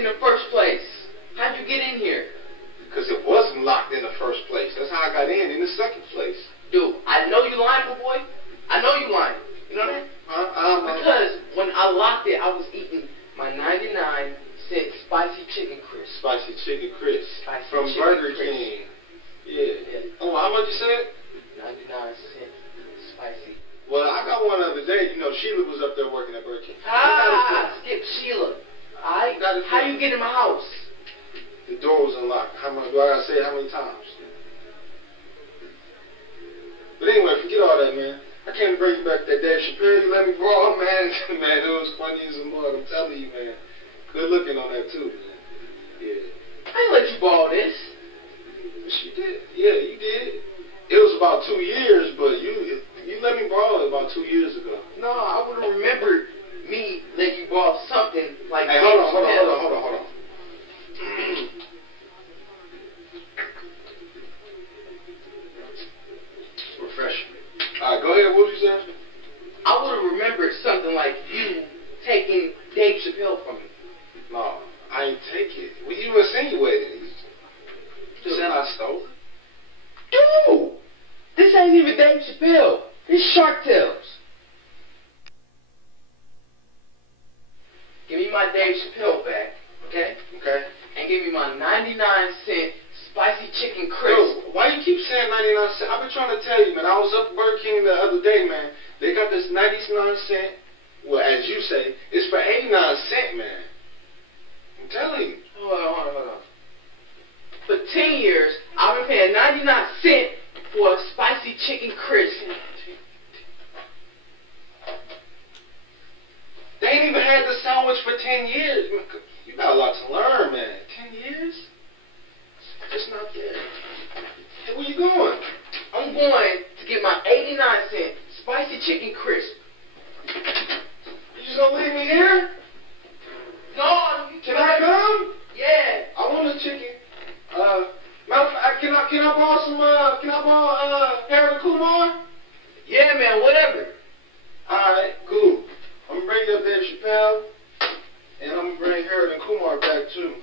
in the first place? How'd you get in here? Because it wasn't locked in the first place. That's how I got in the second place. Dude, I know you lying, my boy. I know you lying. You know that? Because when I locked it, I was eating my 99-cent spicy chicken crisp. Spicy chicken crisp. From chicken Burger crisp. King. Yeah. Oh, how much you said? 99-cent spicy. Well, I got one the other day. You know, Sheila was up there working at Burger King. Skip Sheila. How you get in my house? The door was unlocked. How much do I gotta say it how many times? But anyway, forget all that, man. I came to bring you back that Dave Chappelle you let me borrow, man. Man, it was funny as a mug. I'm telling you, man. Good looking on that too, man. Yeah. I didn't let you borrow this. She did. Yeah, you did. It was about 2 years, but you let me borrow it about 2 years ago. No, I would have remembered me letting you borrow something like. Hey, hold on. Refreshing. Alright, go ahead. What was you saying? I would have remembered something like you taking Dave Chappelle from me. No, I ain't take it. Well, you insinuated. You said I stole it? Dude! This ain't even Dave Chappelle. This Shark Tales. Give me my Dave Chappelle back, okay? Okay. And give me my 99-cent spicy chicken crisp. Bro, why you keep saying 99 cents? I've been trying to tell you, man. I was up at Burger King the other day, man. They got this 99 cent, well, as you say, it's for 89 cents, man. I'm telling you. Hold on. For 10 years, I've been paying 99 cents for a spicy chicken crisp. They ain't even had the sandwich for 10 years. You got a lot to learn, man. 10 years? It's not there. Hey, where you going? I'm going to get my 89-cent spicy chicken crisp. You just gonna leave me here? No, Can I come? Yeah. I want a chicken. Matter of fact, can I borrow some, can I borrow, Harold Kumar? Yeah, man, whatever. Alright, cool. I'm gonna bring up Dave Chappelle, and I'm gonna bring Harold and Kumar back too.